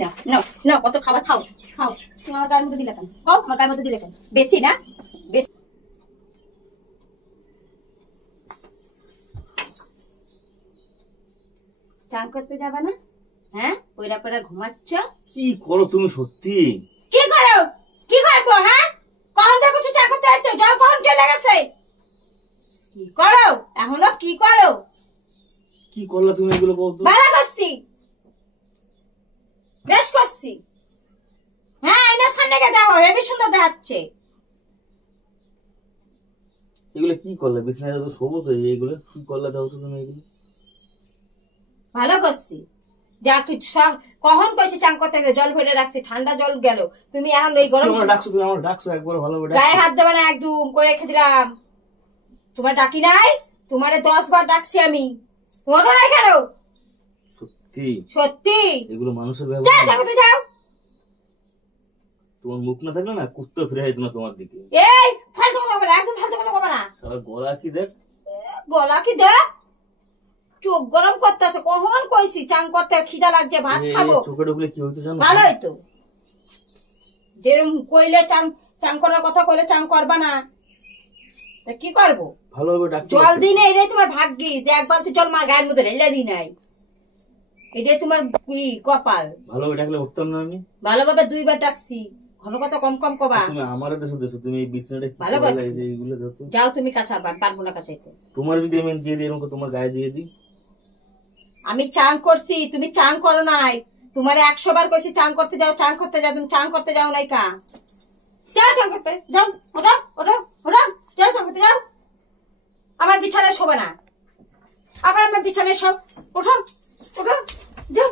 না না না, কত খাবার খাও খাও। তুমি আমার গায়ের মধ্যে দিলে কেন? খাও, আমার গায়ের মধ্যে দিলে কেন? বেশি না বেশি। চান করতে যাবে না? হ্যাঁ, ওইরা পরে ঘুমাচ্ছ। কি করো তুমি সত্যি? কি করো? কি করবো? হ্যাঁ, কখন দেখো চা করতে আসছো? যাও, কখন চলে গেছে? কি করো এখনো? কি করো? কি করলা তুমি এগুলো বলতো? ভালো করছি, বেশ করছি। হ্যাঁ, এনার সামনে গিয়ে দেখো, হেবি সুন্দর দেখাচ্ছে। এগুলো কি করলা? বিছানায় তো শোবো তো, এইগুলো কি করলা? দাও তো তুমি এগুলো। ভালো করছি। যা কখন কইছি চান করতে গেলে জল ভরে রাখছি, ঠান্ডা জল গেল। তুমি এখন এই গরম ডাকছো, তুমি আমার ডাকছো একবার ভালো করে গায়ে হাত দেবে না, একদম করে রেখে দিলাম। তোমার ডাকি নাই? তোমারে 10 বার ডাকছি আমি, ওঠো নাই কেন? সত্যি সত্যি। এগুলো মানুষের যাও, ব্যবহার। ঠাকুরতে যাও। তোমার মুখ না থাকলে না কুত্তা ফিরে যেত না তোমার দিকে। এই ফালতু কথা বলে, একদম ফালতু কথা বলে না। সারা গলা কি দেখ, গলা কি দেখ, চোখ গরম করতেছে। কখন কইছি চান করতে, খিদা লাগছে, ভাত খাবো। চোখে ঢুকলে কি হইতো জানো? ভালোই তো, যেরকম কইলে চান চান করার কথা কইলে চান করবা না, তা কি করবো? ভালোভাবে ডাক। জল দিই না, এটাই তোমার ভাগ্যি যে একবার তো জল মা গায়ের মধ্যে ঢেলে দিই নাই। এটাই তোমার কপাল। ভালোভাবে ডাকলে উঠতাম না আমি। ভালোভাবে 2 বার ডাকছি, ঘন কথা কম কম কবা। তুমি আমার দেশো দেশো, তুমি এই বিছানাটা কি ভালো করলা? করছি। এই যে এইগুলো দাও তো। যাও তুমি কাছাবা, পারবো না কাছাইতে। তোমার যদি আমি দিয়ে দিই এরকম, তোমার গায়ে দিয়ে দিই। আমি চান করছি, তুমি চান করো নাই। তোমার 100 বার কইছি চান করতে যাও, চান করতে যাও, তুমি চান করতে যাও নাই কা? যাও চান করতে যাও, ওঠো ওঠো ওঠো, যাও চান করতে যাও। আমার বিছানায় শোবে না, আবার আমার বিছানায় সব। ওঠো ওঠো, যাও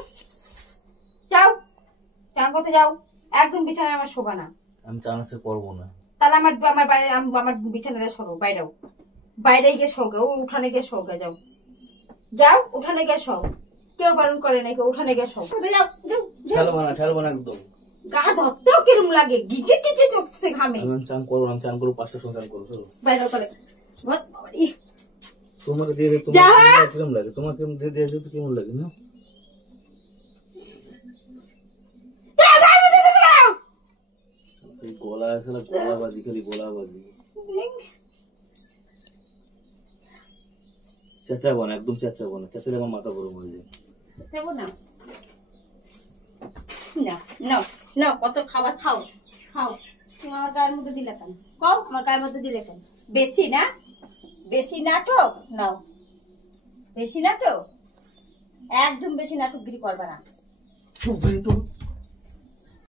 যাও, চান করতে যাও। একদম বিছানায় আমার শোবে না। আমি চান্সে করবো না। তাহলে আমার আমার বাইরে আমার বিছানায় সরো, বাইরেও বাইরে গিয়ে শোকে, ও উঠানে গিয়ে শোকে। যাও যাও, উঠানে গিয়ে শো। কেউ বারণ করে নাকি? উঠানে গিয়ে শো। যাও যাও যাও। ঠেলবো না একদম। গা ধরতেও কিরম লাগে, গিজে গিজে চলছে ঘামে। আমি চান করবো, আমি চান করবো 5টার সময় চান করবো। চলো বাইরে করে তোমাকে দিয়ে দিই। তোমার কিরম লাগে? তোমাকে দিয়ে দিয়ে তো কেমন লাগে না? এই গলা আসলে গলাবাজি, খালি গলাবাজি। চেঁচাবো না, একদম চেঁচাবো না। চেঁচালে আমার মাথা গরম হয়ে যায়। যাবো না না না না, কত খাবার খাও খাও। তুমি আমার গায়ের মধ্যে দিলে কেন? খাও, আমার গায়ের মধ্যে দিলে কেন? বেশি না বেশি নাটক নাও, বেশি নাটক, একদম বেশি নাটকগিরি করবে না। তো